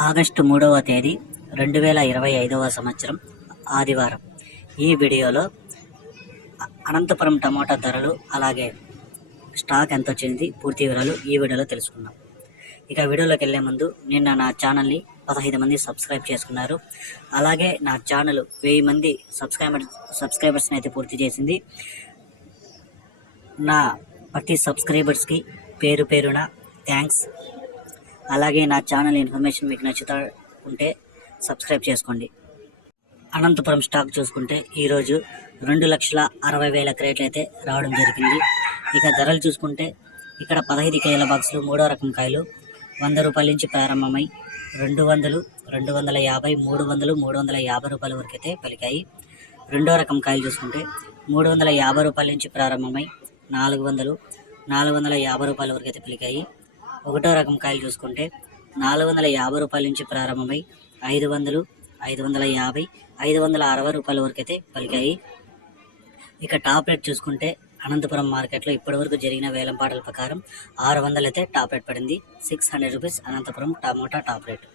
August 3వ తేదీ 2025వ సంవత్సరం ఆదివారం. ఈ వీడియోలో అనంతపురం టమాటా ధరలు, అలాగే స్టాక్ ఎంత వచ్చింది, పూర్తి వివరాలు ఈ వీడియోలో తెలుసుకుందాం. ఇక వీడియోలోకి వెళ్ళే ముందు నిన్న నా ఛానల్ని 15 మంది సబ్స్క్రైబ్ చేసుకున్నారు. అలాగే నా ఛానల్ 1000 మంది సబ్స్క్రైబర్స్ని అయితే పూర్తి చేసింది. నా ప్రతి సబ్స్క్రైబర్స్కి పేరు పేరున థ్యాంక్స్. అలాగే నా ఛానల్ ఇన్ఫర్మేషన్ మీకు నచ్చుతా ఉంటే సబ్స్క్రైబ్ చేసుకోండి. అనంతపురం స్టాక్ చూసుకుంటే ఈరోజు 2,60,000 క్రేట్లు అయితే రావడం జరిగింది. ఇక ధరలు చూసుకుంటే ఇక్కడ 15 కేజీల బాక్సులు 3వ రకం కాయలు 100 రూపాయల నుంచి ప్రారంభమై 200, 250, 300, 350 రూపాయల వరకు అయితే పలికాయి. 2వ రకం కాయలు చూసుకుంటే 350 రూపాయల నుంచి ప్రారంభమై 400, 450 రూపాయల వరకు అయితే పలికాయి. 1వ రకం కాయలు చూసుకుంటే 450 రూపాయల నుంచి ప్రారంభమై 500, 550, 560 రూపాయల వరకు అయితే పలికాయి. ఇక టాప్ రేట్ చూసుకుంటే అనంతపురం మార్కెట్లో ఇప్పటివరకు జరిగిన వేలంపాటల ప్రకారం 600 అయితే టాప్ రేట్ పడింది. 600 rupees Anantapuram tomato top rate.